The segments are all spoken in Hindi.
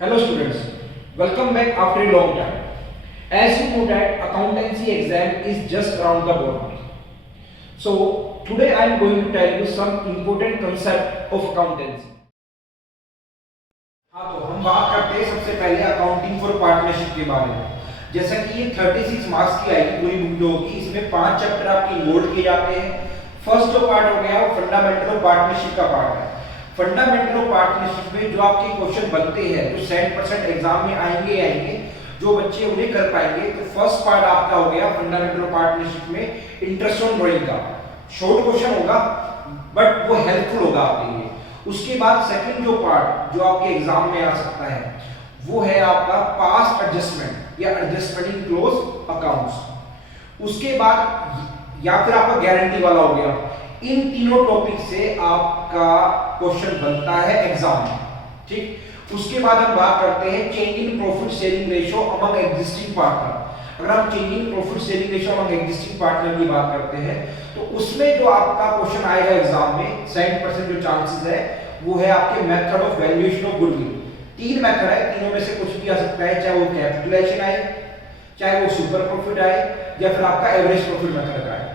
Hello students, welcome back after a long time. As you know that accountancy exam is just around the corner. So today I am going to tell you some important concept of accountancy. हाँ तो हम बात करते हैं सबसे पहले अकाउंटिंग फॉर पार्टनरशिप के बारे में। जैसा कि ये 36 मार्क्स की आएगी पूरी बुक जो होगी, इसमें 5 चैप्टर आपके इन्वॉल्व किए जाते हैं। फर्स्ट जो पार्ट हो गया वो फंडामेंटल ऑफ पार्टनरशिप का पार्ट है। फंडामेंटल ऑफ पार्टनरशिप में जो आपके क्वेश्चन बनते हैं जो 100% एग्जाम में आएंगे, जो बच्चे उन्हें कर पाएंगे, तो फर्स्ट पार्ट आपका हो गया फंडामेंटल ऑफ पार्टनरशिप में इंटरेस्ट ऑन ड्राइंग का। शॉर्ट क्वेश्चन होगा बट वो हेल्पफुल होगा आपके लिए। उसके बाद सेकंड जो पार्ट जो आपके एग्जाम में आ सकता है वो है आपका पास्ट एडजस्टमेंट या एडजस्टमेंट इन क्लोज अकाउंट्स। उसके बाद या फिर आपका गारंटी वाला हो गया। इन तीनों टॉपिक से आपका क्वेश्चन बनता है एग्जाम में, ठीक। उसके बाद हम बात करते हैं change in profit sharing ratio among existing partner. अगर हम change in profit sharing ratio among existing partner की बात करते हैं तो उसमें जो आपका क्वेश्चन आएगा एग्जाम में 70% जो चांसेस है वो है आपके method of valuation of goodwill. 3 method है, तीनों में से कुछ भी आ सकता है, चाहे वो कैपिटलाइजेशन आए, चाहे वो सुपर प्रॉफिट आए, या फिर आपका एवरेज प्रॉफिट मेथड आए।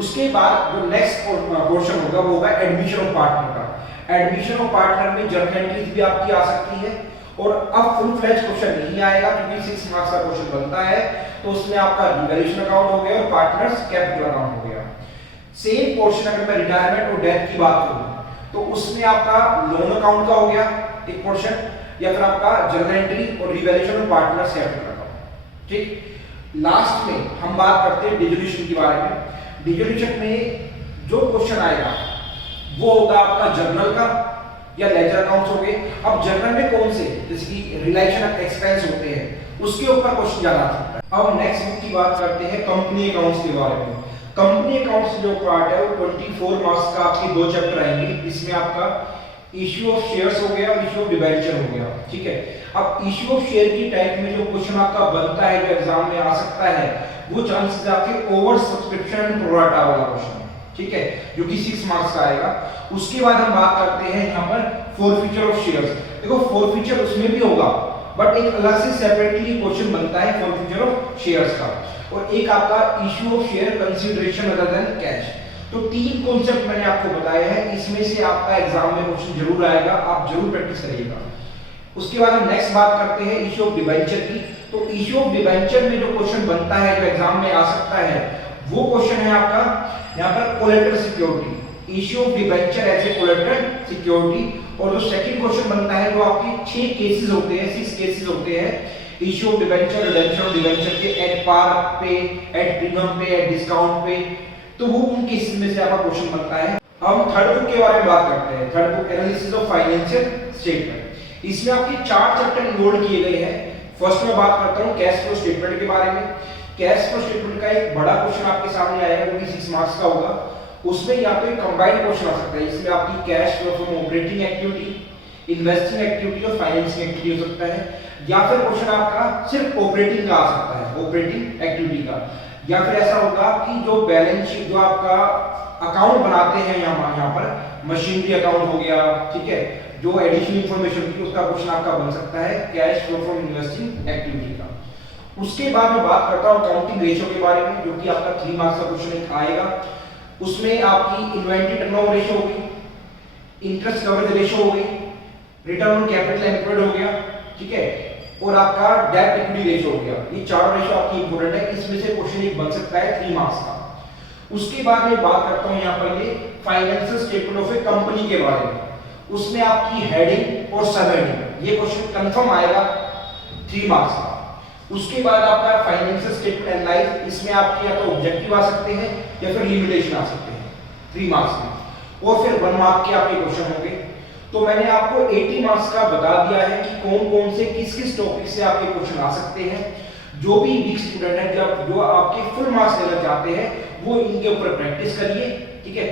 उसके बाद जो नेक्स्ट पोर्शन होगा वो होगा एडमिशन ऑफ पार्टनर का। एडमिशन ऑफ पार्टनर में जर्नल एंट्रीज भी आपकी आ सकती है। और अब फुल फ्लेज क्वेश्चन नहीं आएगा क्योंकि 6 मार्क्स का क्वेश्चन बनता है, तो उसमें आपका रिवैल्यूएशन अकाउंट हो गया और पार्टनर्स कैपिटल अकाउंट हो गया। सेम पोर्शन अगर मैं रिटायरमेंट और डेथ की बात करूं तो उसमें आपका लोन अकाउंट का हो गया एक पोर्शन, या फिर आपका जर्नल एंट्री और revaluation of partners capital account, ठीक। लास्ट में हम बात करते हैं डिसोल्यूशन के बारे में। डिसोल्यूशन में जो क्वेश्चन आएगा वो होगा आपका जर्नल का या लेजर अकाउंट्स हो गए। अब जर्नल में कौन से, जैसे कि रिलेशन एक्सपेंस होते हैं, उसके ऊपर क्वेश्चन ज्यादा आ सकता है। अब नेक्स्ट बुक की बात करते हैं कंपनी अकाउंट्स के बारे में। कंपनी अकाउंट्स जो पार्ट है वो 24 मार्क्स का आपके 2 चैप्टर आएंगे। इसमें आपका इश्यू ऑफ शेयर्स हो गया और इश्यू ऑफ डिबेंचर हो गया, ठीक है। अब इश्यू ऑफ शेयर की टाइप में जो क्वेश्चन आपका बनता है जो एग्जाम में आ सकता है वो चांसेस आपके over subscription and pro rata वाला क्वेश्चन, ठीक है, जो कि 6 मार्क्स का आएगा। उसके बाद हम बात करते हैं यहाँ पर फॉरफीचर ऑफ शेयर्स। देखो फॉरफीचर उसमें भी होगा बट एक अलग से सेपरेटली क्वेश्चन बनता है फॉरफीचर ऑफ शेयर्स का, और एक आपका issue of share consideration other than cash. तो 3 कॉन्सेप्ट मैंने आपको बताए हैं, इसमें से आपका एग्जाम में क्वेश्चन जरूर आएगा, आप जरूर प्रैक्टिस करिएगा। उसके बाद हम नेक्स्ट बात करते हैं इश्यू ऑफ डिबेंचर की। तो इश्यू ऑफ डिबेंचर में जो क्वेश्चन बनता है जो एग्जाम में आ सकता है वो क्वेश्चन है आपका यहाँ पर collateral security, issue of debenture as a collateral security. और जो सेकंड क्वेश्चन बनता है जो आपके 6 केसेस होते हैं, 6 केसेस होते हैं, issue of debenture, redemption of debenture के एट पार पे, एट प्रीमियम पे, एट डिस्काउंट पे, तो वो उन केसेस में से आपका क्वेश्चन बनता है। हम थर्ड बुक के बारे में बात करते हैं। Third book analysis of financial statement. इसमें आपके 4 चैप्टर इन्वॉल्व किए गए हैं। फर्स्ट में बात करता हूं कैश फ्लो स्टेटमेंट के बारे में। कैश फ्लो स्टेटमेंट का एक बड़ा क्वेश्चन आपके सामने आएगा जो कि 6 मार्क्स का होगा। उसमें या तो एक कंबाइंड क्वेश्चन आ सकता है, इसमें आपकी cash flow from operating activity, investing activity और फाइनेंसिंग एक्टिविटी हो सकता है, या फिर क्वेश्चन आपका सिर्फ ऑपरेटिंग का आ सकता है, ऑपरेटिंग एक्टिविटी का, या फिर ऐसा होगा कि जो बैलेंस शीट जो आपका अकाउंट बनाते हैं यहाँ पर मशीनरी अकाउंट हो गया, ठीक है, जो एडिशनल इंफॉर्मेशन थी उसका क्वेश्चन आपका बन सकता है cash flow from investing activity का। उसके बाद मैं बात करता हूँ अकाउंटिंग रेशियो के बारे में, जो कि आपका 3 मार्क्स का क्वेश्चन आएगा। उसमें आपकी इन्वेंटरी टर्नओवर रेशियो हो गई, इंटरेस्ट कवरेज रेशियो हो गई, रिटर्न ऑन कैपिटल एम्प्लॉयड हो गया, ठीक है, और आपका डेट इक्विटी रेशियो हो गया। ये 4 रेशियो आपकी इंपॉर्टेंट है, इसमें से क्वेश्चन एक बन सकता है 3 मार्क्स का। उसके बाद मैं बात करता हूं यहां पर ये financial statement of A company के बारे में। उसमें आपकी हेडिंग और सब हेडिंग ये क्वेश्चन कंफर्म आएगा 3 मार्क्स का। उसके बाद आपका फाइनेंशियल स्टेटमेंट एनालाइज, इसमें आपके या तो ऑब्जेक्टिव आ सकते हैं या फिर लिमिटेशन आ सकते हैं 3 मार्क्स में, और फिर 1 मार्क के आपके क्वेश्चन होंगे। तो मैंने आपको 80 मार्क्स का बता दिया है कि कौन कौन से किस किस टॉपिक से आपके क्वेश्चन आ सकते हैं। जो भी वीक स्टूडेंट है जो आपके फुल मार्क्स लेना चाहते हैं वो इनके ऊपर प्रैक्टिस करिए, ठीक है।